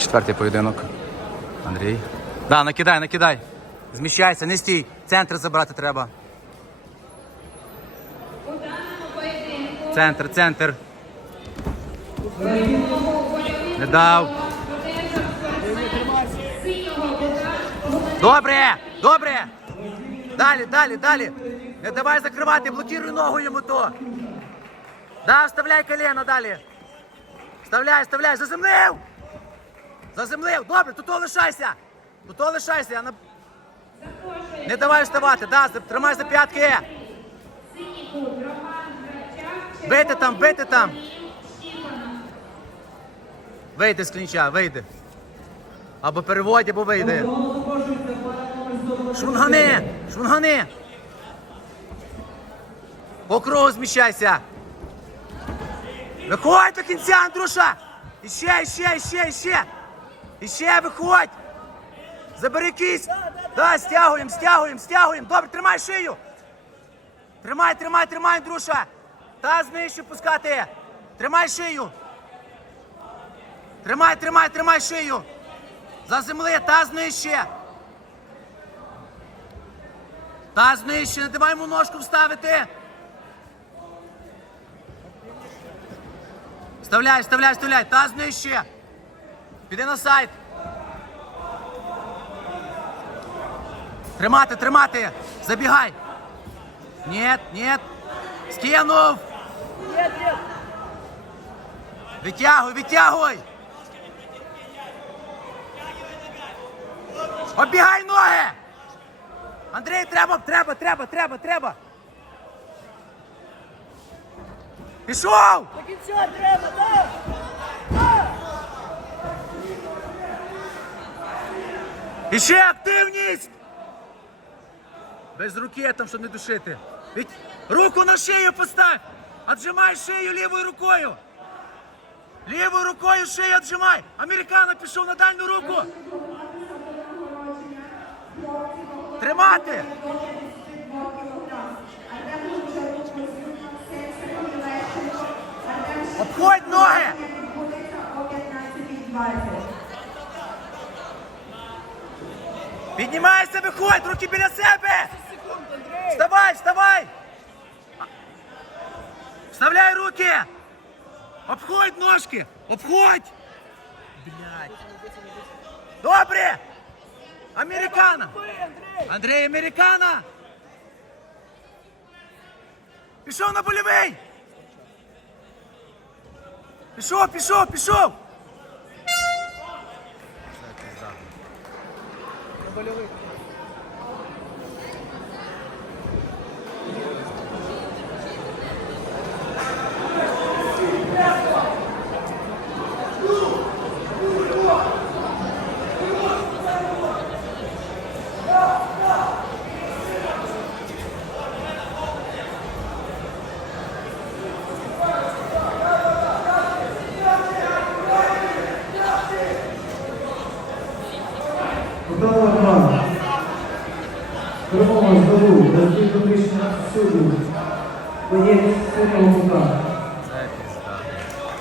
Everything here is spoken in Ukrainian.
Четвертий поєдинок. Андрій. Да, накидай, накидай. Зміщайся, не стій. Центр забрати треба. Центр, центр. Не дав. Добре! Добре! Далі, далі, далі. Не давай закривати, блокируй ногу йому то. Да, вставляй колено далі. Вставляй, вставляй, заземлив! Заземлив! Добре, тут лишайся! Тут лишайся, я на... Не давай вставати, да, тримай за п'ятки! Бити там, бити там! Вийди з клінча, вийди. Або переводь, або вийди. Шунгани! Шунгани! По кругу зміщайся! Виходь до кінця, Андрюша! Іще, іще, іще, іще! Іще виходь! Забери кість! Да, стягуємо, стягуємо, стягуємо! Добре, тримай шию! Тримай, тримай, тримай, Андрюша! Та нижче пускати! Тримай шию! Тримай, тримай, тримай шию! Заземли, таз нижче! Таз нижче, не давай йому ножку вставити! Вставляй, вставляй, вставляй, таз нижче! Піди на сайт! Тримати, тримати! Забігай! Нет, нет! Скинув! Витягуй, витягуй! Оббігай ноги! Андрій, треба, треба, треба, треба, треба! Пішов! До кінця треба, так! Іще активність! Без руки там, щоб не душити. Від... Руку на шию постав! Отжимай шию лівою рукою! Лівою рукою шию отжимай! Американо пішов на дальню руку! Тримати! Обходь ноги! Піднімайся, виходь, руки біля себе! Секунд, Андрій! Вставай, вставай! Вставляй руки! Обходь ножки! Обходь! Блядь. Добре! Американо! Бий, Андрій! Андрій, американо! Пішов на больовий! Пішов, пішов, пішов! valeureux. Здобув, дорогий рішення суду. Боєць сильного кута.